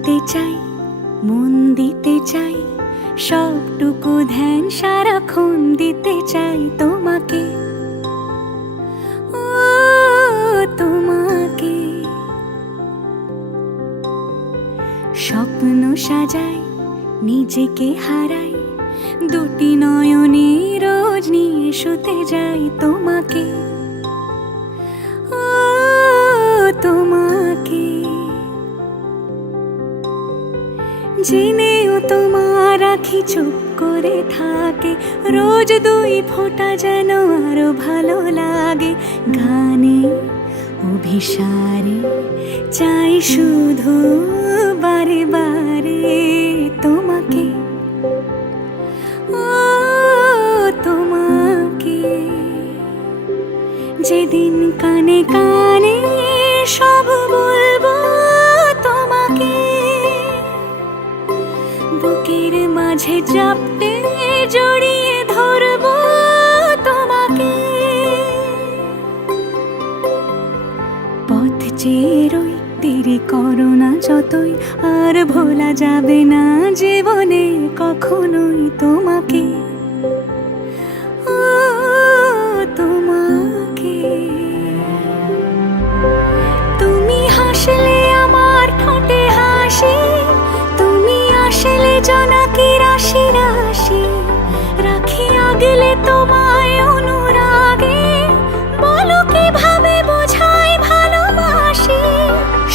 দিতে চাই, মন দিতে চাই, সবটুকু ধ্যান সারাক্ষণ দিতে চাই তোমাকে, ও তোমাকে। স্বপ্ন সাজাই, নিজেকে হারাই, দুটি নয়নে রোজ নিয়ে শুতে যাই তোমাকে, ও তোমাকে। জেনেও তোমার আখি চুপ করে থাকে, রোজ দুই ফোঁটা যেন আরো ভালো লাগে। গানে অভিসারে চাই শুধু বারে বারে তোমাকে, ও তোমাকে। যেদিন কানে কানে সব বলবো তোমাকে, বুকের মাঝে চাপতে জড়িয়ে ধরবো তোমাকে। পথ চেয়ে রই, দেরি করো না যতই, আর ভোলা যাবে না জীবনে কখনোই তোমাকে, ও তোমাকে। তুমি হাসলে আমার ঠোঁটে হাসি, তুমি আসলে জোনাকি রাশি রাশি, রাখি আগলে তোমায় অনুরাগে, বলো কিভাবে বোঝাই ভালোবাসি।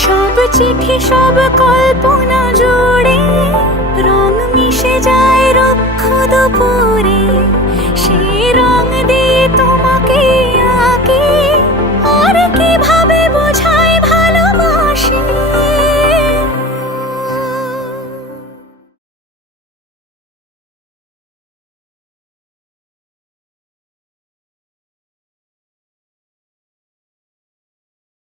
সব চিঠি সব কল্পনা জুড়ে রং মিশে যায় রুক্ষ দুপুরে, সেই রং দিয়ে